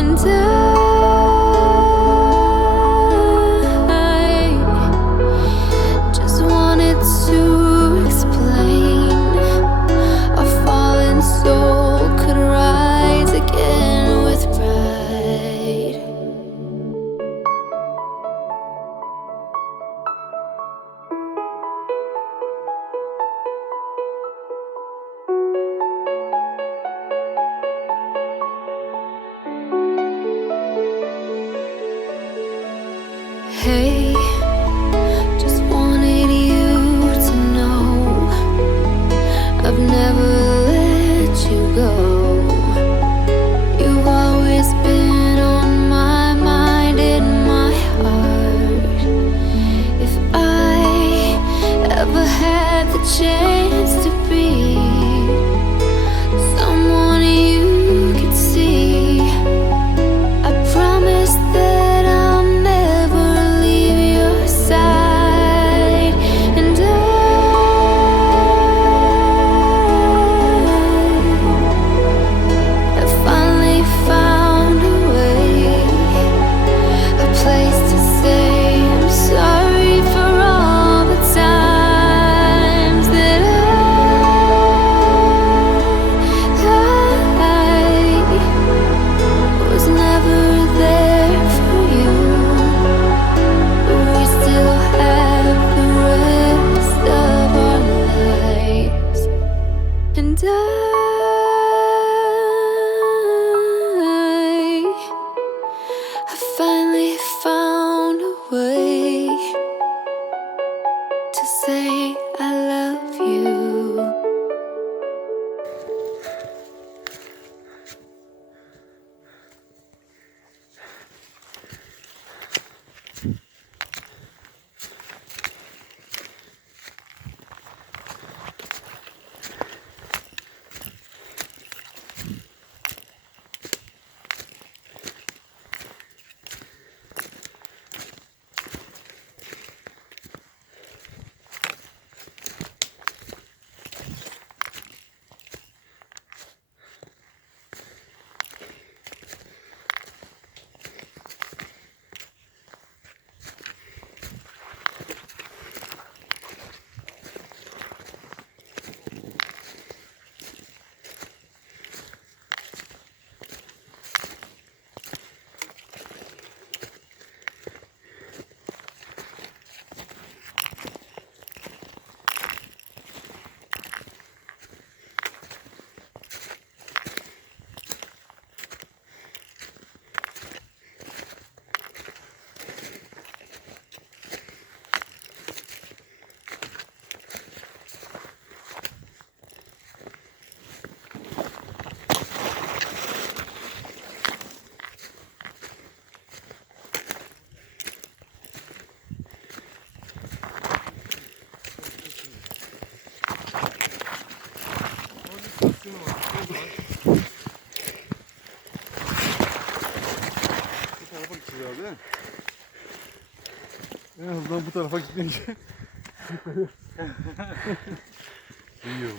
And I just wanted to explain a fallen soul could rise again with pride. Hey, just wanted you to know I've never let you go. You've always been on my mind and my heart. If I ever had the chance to be someone you could see, I promise that I'll never leave your side. And I finally found a way, a place to say I'm sorry for all the times that I was never there for you. But we still have the rest of our lives. And I finally found a way to say I love you. Bu tarafa gideceğiz abi, değil mi? En azından bu tarafa gitmeyince. İyi oldu.